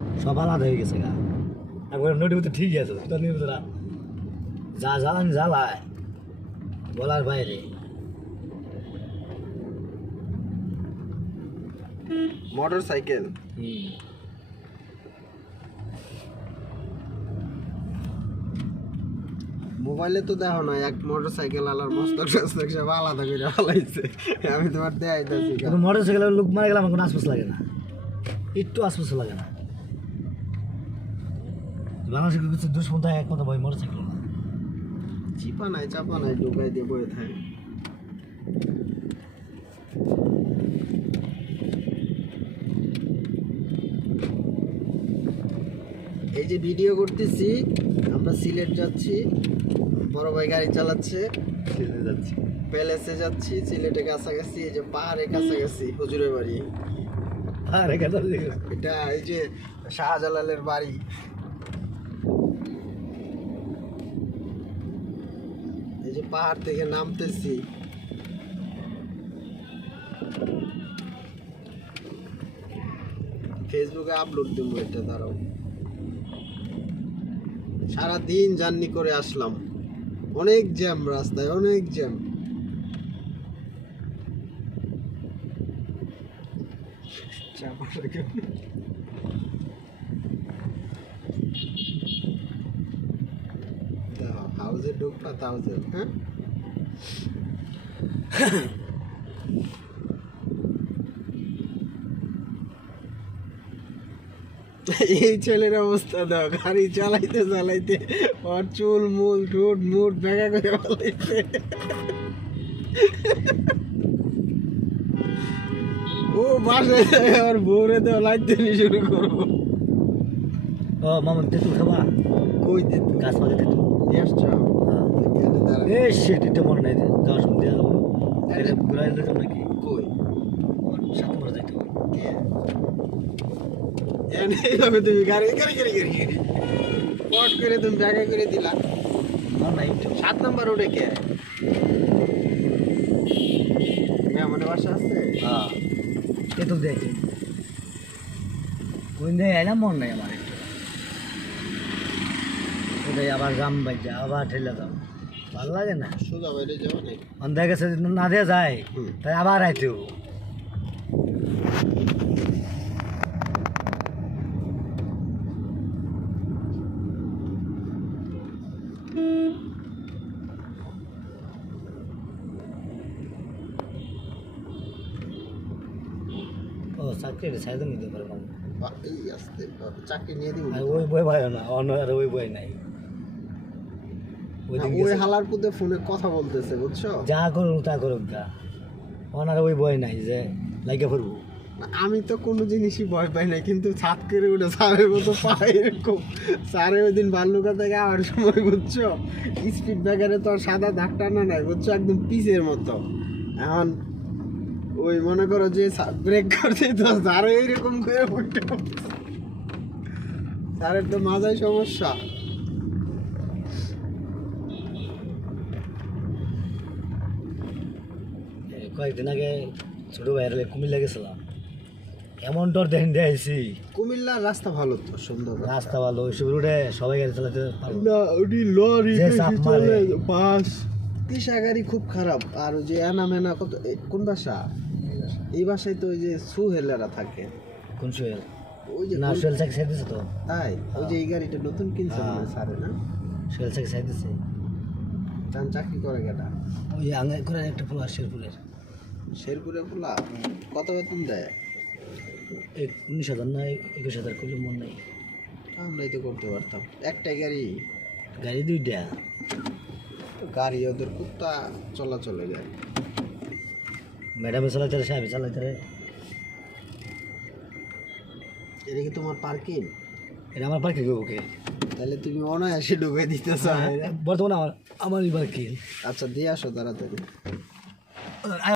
সব আলাদা হয়ে গেছে গা। একবার নদীর মধ্যে ঠিকই আছে, তোর নদীর মধ্যে যা জ্বালানি জ্বালায় বলার বাইরে। মোটর সাইকেল মোবাইলে তো দেখো না, এক মোটর সাইকেল আলার মস্তক টস্তক সব আলাদা করে ফেলাইছে। আমি তোমার দেখাইতেছি। কিন্তু মোটর সাইকেলের লোক মারা গেলে আমার কোনো আশপাশ লাগে না, একটু আশপাশ লাগে না। বাংলাদেশে কিছু দুষ্পন্থা একমাত্র ভাই মোটর সাইকেল না। চিপা নাই চাপা নাই ঢুকাই দিয়ে বয়ে থাকে। এই যে ভিডিও করতেছি, আমরা সিলেট যাচ্ছি, বড় ভাই গাড়ি চালাচ্ছে, সিলেটে যাচ্ছি, প্যালেসে যাচ্ছি, সিলেটে কাছাকাছি, এই যে পাহাড়ে কাছাকাছি হুজুরের বাড়ি। আর এখানে এটা এই যে শাহজালালের বাড়ি। এই যে পাহাড় থেকে নামতেছি, ফেসবুকে আপলোড দেবো এটা, দাঁড়াও। সারাদিন জার্নি করে আসলাম, অনেক জ্যাম রাস্তায়, অনেক জ্যাম। হাউজে ঢুকবা হাউজে, হ্যাঁ এই ছেলের অবস্থা দাও, গাড়ি চালাইতে চালাইতে ওর চুল মুল ঠুট মুট ব্যাগা করে ফেলাইছে। ও বাসায় আর ভোরে দেওয়া লাইতে শুরু করবো। ও মামুন তেঁতুল খাবা? কই দিত গাছ পাকে তেঁতুল নিয়ে আসছো? এ সেট এটা মনে নাই যাওয়ার সময় দিয়ে যাবো, এটা ঘুরাই দিতাম নাকি কই 7 নম্বরে যাইতে হবে। এইভাবে তুমি গাড়ি গাড়ি গাড়ি গাড়ি গাড়ি পট করে তুমি ব্যাগা করে দিলা। আমার নাই তো 7 নম্বর উঠে কে মেহমানের বাসা আছে? হ্যাঁ তেঁতুল দিয়েছি, ওই দিয়ে এলাম মন নাই আমার একটু, ওটাই আবার জাম বাইজা আবার ঠেলে দাম, ভালো লাগে না। সোজা বাইরে যাওয়া নেই, অন্ধায় গেছে না দিয়ে যায়, তাই আবার আইতেও। ও চাকরি সাইড নিতে পারে মামু, এই আসতে চাকরি নিয়ে দিব। আর ওই বই ভাই না, অন্য আর ওই বই নাই। ওই হালার পুতে ফোনে কথা বলতেছে, বুঝছো? যা করুক তা করুক গা, ওনার ওই বই নাই যে লাগে পড়বো। আমি তো কোনো জিনিসই ভয় পাই না, কিন্তু ছাদ করে উঠে স্যারের মতো পাই এরকম। স্যারে ওই দিন বাল্যকা থেকে আবার সময়, বুঝছো, স্পিড ব্রেকারে তো আর সাদা দাগ টানা নাই, বুঝছো, একদম পিসের মতো। এখন ওই মনে করো যে ব্রেক করতে তো স্যারে এইরকম করে উঠে, স্যারের তো মাথায় সমস্যা। কয়েকদিন আগে ছোটো ভাইয়ের কুমিল্লা গেছিলাম, এমন ডর দেখেন দিয়েছি। কুমিল্লার রাস্তা ভালো তো, সুন্দর রাস্তা ভালো, ওইসব রোডে সবাই গাড়ি চালাতে পারবো না, ওটি লরি যে চাপ মারে। বাস তিসা গাড়ি খুব খারাপ। আর ওই যে এনা মেনা কত, কোন বাসা? এই বাসায় তো ওই যে সুহেলারা থাকে। কোন সোহেল? ওই যে না সোহেল চাকি সাইড দিছে তো, তাই ওই যে এই গাড়িটা নতুন কিনছে হ্যাঁ। মনে হয় সারে না? সোহেল চাকি সাইড দিছে। চান চাকরি করে গেটা ওই আঙে করে একটা ফুল আর শেরপুরের শেরপুরে পোলা। কত বেতন দেয়? 19,000 না 21,000 করলে মন নাই। আমরাই তো করতে পারতাম। একটাই গাড়ি, গাড়ি 2টা। গাড়ি ওদের কুত্তা চলাচলে যায়। ম্যাডামে চালাইতে সাহেব চালাইতে। এটা কি তোমার পার্কিং? এটা আমার পার্কিং ওকে, তাহলে তুমি অনায়াসে ঢুকে দিতে চাও। বর্তমানে আমার আমার পার্কিং। আচ্ছা দিয়ে আসো তাড়াতাড়ি।